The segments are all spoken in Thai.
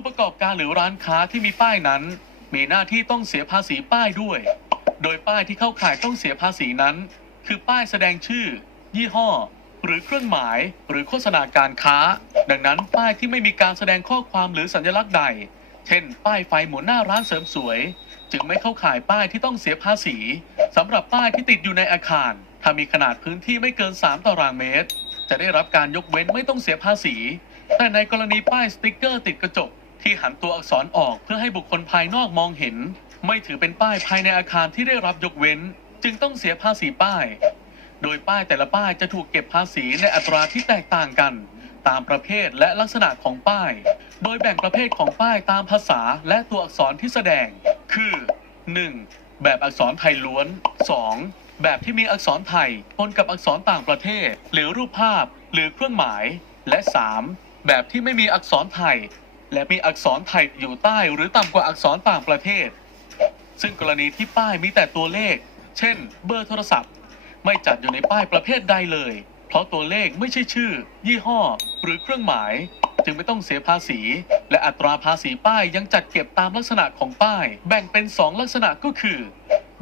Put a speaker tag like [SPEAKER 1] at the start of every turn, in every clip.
[SPEAKER 1] ผู้ประกอบการหรือร้านค้าที่มีป้ายนั้น มีหน้าที่ต้องเสียภาษีป้ายด้วย โดยป้ายที่เข้าข่ายต้องเสียภาษีนั้น คือป้ายแสดงชื่อ ยี่ห้อ หรือเครื่องหมายหรือโฆษณาการค้า ดังนั้นป้ายที่ไม่มีการแสดงข้อความหรือสัญลักษณ์ใด เช่น ป้ายไฟหมุนหน้าร้านเสริมสวย จึงไม่เข้าข่ายป้ายที่ต้องเสียภาษีสำหรับป้ายที่ติดอยู่ในอาคาร ถ้ามีขนาดพื้นที่ไม่เกิน 3 ตารางเมตร จะได้รับการยกเว้นไม่ต้องเสียภาษี แต่ในกรณีป้ายสติกเกอร์ติดกระจก ที่หันตัวอักษรออกเพื่อให้บุคคลภายนอกมองเห็น ไม่ถือเป็นป้ายภายในอาคารที่ได้รับยกเว้น จึงต้องเสียภาษีป้าย โดยป้ายแต่ละป้ายจะถูกเก็บภาษีในอัตราที่แตกต่างกัน ตามประเภทและลักษณะของป้าย โดยแบ่งประเภทของป้ายตามภาษาและตัวอักษรที่แสดง คือ 1. แบบอักษรไทยล้วน 2. แบบที่มีอักษรไทยปนกับอักษรต่างประเทศ หรือรูปภาพ หรือเครื่องหมาย และ 3. แบบที่ไม่มีอักษรไทย และมีอักษรไทยอยู่ใต้หรือต่ำกว่าอักษรต่างประเทศ ซึ่งกรณีที่ป้ายมีแต่ตัวเลข เช่น เบอร์โทรศัพท์ ไม่จัดอยู่ในป้ายประเภทใดเลย เพราะตัวเลขไม่ใช่ชื่อ ยี่ห้อ หรือเครื่องหมาย จึงไม่ต้องเสียภาษี และอัตราภาษีป้ายยังจัดเก็บตามลักษณะของป้าย แบ่งเป็น 2 ลักษณะก็คือ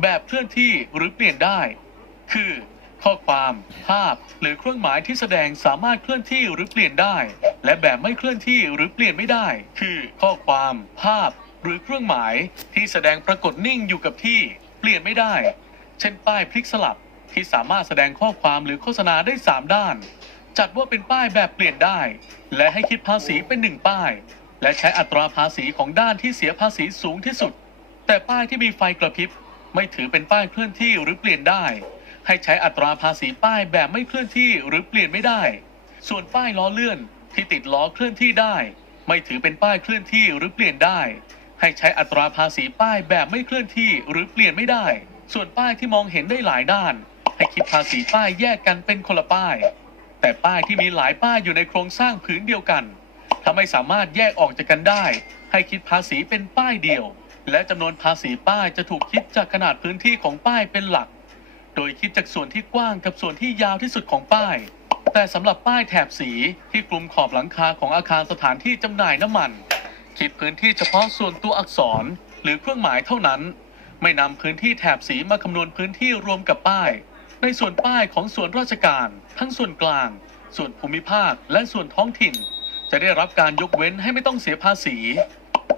[SPEAKER 1] แบบเคลื่อนที่หรือเปลี่ยนได้ คือ ข้อความ ภาพ หรือเครื่องหมายที่แสดงสามารถเคลื่อนที่หรือเปลี่ยนได้ และแบบไม่เคลื่อนที่หรือเปลี่ยนไม่ได้ คือ ข้อความ ภาพ หรือเครื่องหมายที่แสดงปรากฏนิ่งอยู่กับที่ เปลี่ยนไม่ได้ เช่น ป้ายพลิกสลับที่สามารถแสดงข้อความหรือโฆษณาได้ 3 ด้าน จัดว่าเป็นป้ายแบบเปลี่ยนได้ และให้คิดภาษีเป็นหนึ่งป้าย และใช้อัตราภาษีของด้านที่เสียภาษีสูงที่สุด แต่ป้ายที่มีไฟกระพริบ ไม่ถือเป็นป้ายเคลื่อนที่หรือเปลี่ยนได้ ให้ใช้อัตราภาษีป้ายแบบไม่เคลื่อนที่หรือเปลี่ยนไม่ได้ ส่วนป้ายล้อเลื่อนที่ติดล้อเคลื่อนที่ได้ ไม่ถือเป็นป้ายเคลื่อนที่หรือเปลี่ยนได้ ให้ใช้อัตราภาษีป้ายแบบไม่เคลื่อนที่หรือเปลี่ยนไม่ได้ ส่วนป้ายที่มองเห็นได้หลายด้าน ให้คิดภาษีป้ายแยกกันเป็นคนละป้าย แต่ป้ายที่มีหลายป้ายอยู่ในโครงสร้างผืนเดียวกันถ้าไม่สามารถแยกออกจากกันได้ ให้คิดภาษีเป็นป้ายเดียว และจำนวนภาษีป้ายจะถูกคิดจากขนาดพื้นที่ของป้ายเป็นหลัก โดยคิดจากส่วนที่กว้างกับส่วนที่ยาวที่สุดของป้าย แต่สำหรับป้ายแถบสีที่คลุมขอบหลังคาของอาคารสถานที่จำหน่ายน้ำมัน คิดพื้นที่เฉพาะส่วนตัวอักษรหรือเครื่องหมายเท่านั้น ไม่นำพื้นที่แถบสีมาคำนวณพื้นที่รวมกับป้าย ในส่วนป้ายของส่วนราชการ ทั้งส่วนกลาง ส่วนภูมิภาค และส่วนท้องถิ่น จะได้รับการยกเว้นให้ไม่ต้องเสียภาษี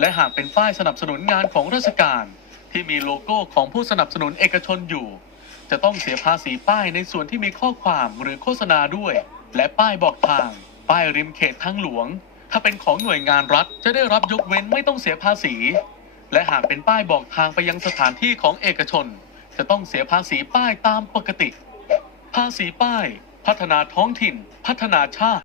[SPEAKER 1] และหากเป็นป้ายสนับสนุนงานของราชการ ที่มีโลโก้ของผู้สนับสนุนเอกชนอยู่ จะต้องเสียภาษีป้ายในส่วนที่มีข้อความหรือโฆษณาด้วย และป้ายบอกทาง ป้ายริมเขตทางหลวง ถ้าเป็นของหน่วยงานรัฐจะได้รับยกเว้นไม่ต้องเสียภาษี และหากเป็นป้ายบอกทางไปยังสถานที่ของเอกชน จะต้องเสียภาษีป้ายตามปกติ ภาษีป้าย พัฒนาท้องถิ่น พัฒนาชาติ